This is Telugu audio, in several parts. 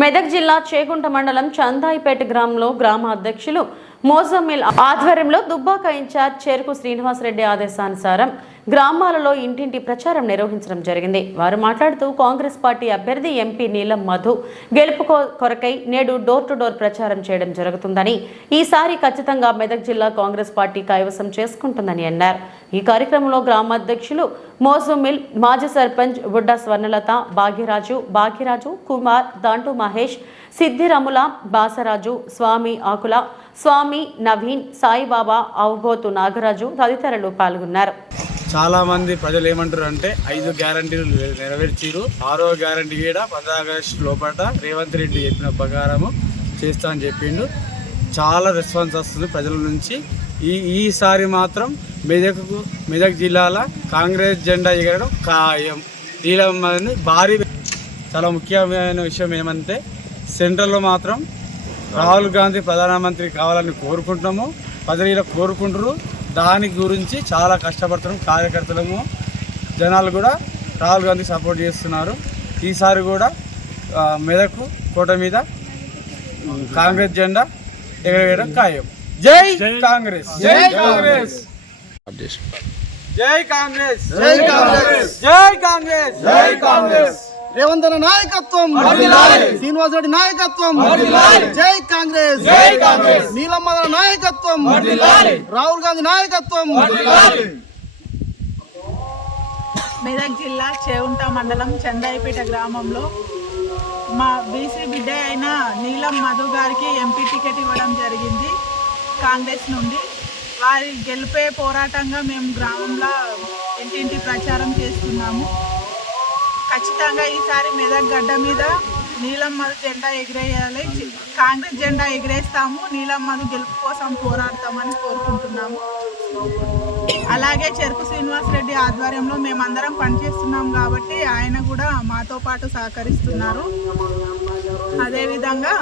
మెదక్ జిల్లా చేగుంట మండలం చందాయిపేట గ్రామంలో గ్రామ అధ్యక్షులు మోజమ్మిల్ ఆధ్వర్యంలో దుబ్బాక ఇన్ఛార్జ్ చెరుకు శ్రీనివాసరెడ్డి ఆదేశానుసారం గ్రామాలలో ఇంటింటి ప్రచారం నిర్వహించడం జరిగింది. వారు మాట్లాడుతూ కాంగ్రెస్ పార్టీ అభ్యర్థి ఎంపీ నీలం మధు గెలుపు కొరకై నేడు డోర్ టు డోర్ ప్రచారం చేయడం జరుగుతుందని, ఈసారి ఖచ్చితంగా మెదక్ జిల్లా కాంగ్రెస్ పార్టీ కైవసం చేసుకుంటుందని అన్నారు. ఈ కార్యక్రమంలో గ్రామ అధ్యక్షులు మోజుమిల్, మాజీ సర్పంచ్ బుడ్డ స్వర్ణలత, భాగ్యరాజు కుమార్, దాంటు మహేష్, సిద్ధిరముల, బాసరాజు, స్వామి ఆకుల, స్వామి నవీన్, సాయిబాబా, అవబోతు నాగరాజు తదితరులు పాల్గొన్నారు. చాలా మంది ప్రజలు ఏమంటారు అంటే 5 గ్యారంటీలు నెరవేర్చారు, 6వ గ్యారంటీ కూడా 15 ఆగస్టు లోపల రేవంత్ రెడ్డి చెప్పిన ప్రకారము చేస్తా అని చెప్పిండు. చాలా రెస్పాన్స్ వస్తుంది ప్రజల నుంచి. ఈసారి మాత్రం మెదక్ జిల్లాలో కాంగ్రెస్ జెండా ఎగరడం ఖాయం. నీలమ్మని భారీ. చాలా ముఖ్యమైన విషయం ఏమంటే సెంట్రల్లో మాత్రం రాహుల్ గాంధీ ప్రధానమంత్రి కావాలని కోరుకుంటున్నాము, ప్రజలు కోరుకుంటారు. దాని గురించి చాలా కష్టపడుతున్నాం. కార్యకర్తలము, జనాలు కూడా రాహుల్ గాంధీ సపోర్ట్ చేస్తున్నారు. ఈసారి కూడా మెదక్ కోట మీద కాంగ్రెస్ జెండా ఎగరవేయడం ఖాయం. జై కాంగ్రెస్, జై కాంగ్రెస్, జై కాంగ్రెస్, జై కాంగ్రెస్, జై కాంగ్రెస్, జై కాంగ్రెస్. రేవంత్ నాయకత్వం, శ్రీనివాసరెడ్డి నాయకత్వం, జై కాంగ్రెస్, జై కాంగ్రెస్. నీలమ్మ నాయకత్వం, రాహుల్ గాంధీ నాయకత్వం. మెదక్ జిల్లా చేగుంట మండలం చందాయిపేట గ్రామంలో మా బీసీ బిడ్డ అయిన నీలం మధు గారికి ఎంపీ టికెట్ ఇవ్వడం జరిగింది కాంగ్రెస్ నుండి. వారి గెలిపే పోరాటంగా మేము గ్రామంలో ఇంటింటి ప్రచారం చేస్తున్నాము. ఖచ్చితంగా ఈసారి మెదక్ గడ్డ మీద నీలం మధు జెండా ఎగిరేయాలి. కాంగ్రెస్ జెండా ఎగిరేస్తాము. నీలం మధు గెలుపు కోసం పోరాడతామని కోరుకుంటున్నాము. అలాగే చెరుకు శ్రీనివాసరెడ్డి ఆధ్వర్యంలో మేమందరం పనిచేస్తున్నాం కాబట్టి ఆయన కూడా మాతో పాటు సహకరిస్తున్నారు. అదేవిధంగా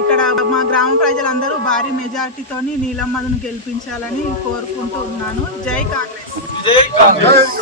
ఇక్కడ మా గ్రామ ప్రజలందరూ భారీ మెజార్టీతోని నీలం మధును గెలిపించాలని కోరుకుంటూ ఉన్నాను. జై కాంగ్రెస్, జై కాంగ్రెస్.